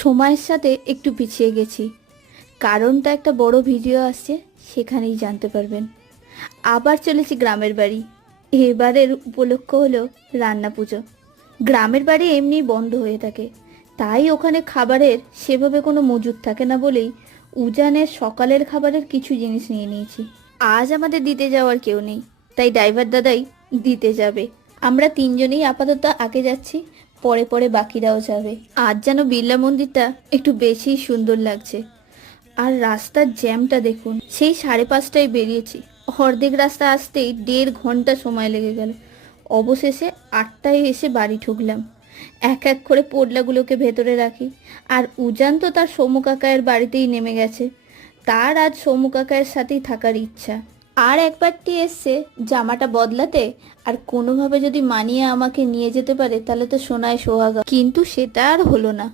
সময়ের সাথে একটু পিছিয়ে গেছি, কারণটা একটা বড় ভিডিও আসছে, সেখানেই জানতে পারবেন। আবার চলেছি গ্রামের বাড়ি। এবারের উপলক্ষ হলো রান্না পুজো। গ্রামের বাড়ি এমনিই বন্ধ হয়ে থাকে, তাই ওখানে খাবারের সেভাবে কোনো মজুদ থাকে না বলেই উজানের সকালের খাবারের কিছু জিনিস নিয়ে নিয়েছি। আজ আমাদের দিতে যাওয়ার কেউ নেই, তাই ড্রাইভার দাদাই দিতে যাবে। আমরা তিনজনেই আপাতত আগে যাচ্ছি, পরে পরে বাকিরাও যাবে। আজ যেন বিড়লা মন্দিরটা একটু বেশি সুন্দর লাগছে। আর রাস্তার জ্যামটা দেখুন, সেই 5:30টায় বেরিয়েছি, অর্ধেক রাস্তা আসতেই 1.5 ঘন্টা সময় লেগে গেল। অবশেষে 8টায় এসে বাড়ি ঢুকলাম। এক এক করে পোডলাগুলোকে ভেতরে রাখি। আর উজান তো তার সৌমু কাকায়ের বাড়িতেই নেমে গেছে। তার আজ সৌমু কাকায়ের সাথেই থাকার ইচ্ছা। আর একবারটি এসছে জামাটা বদলাতে, আর কোনোভাবে যদি মানিয়ে আমাকে নিয়ে যেতে পারে তাহলে তো সোনায় সোহাগা, কিন্তু সেটা আর হলো না।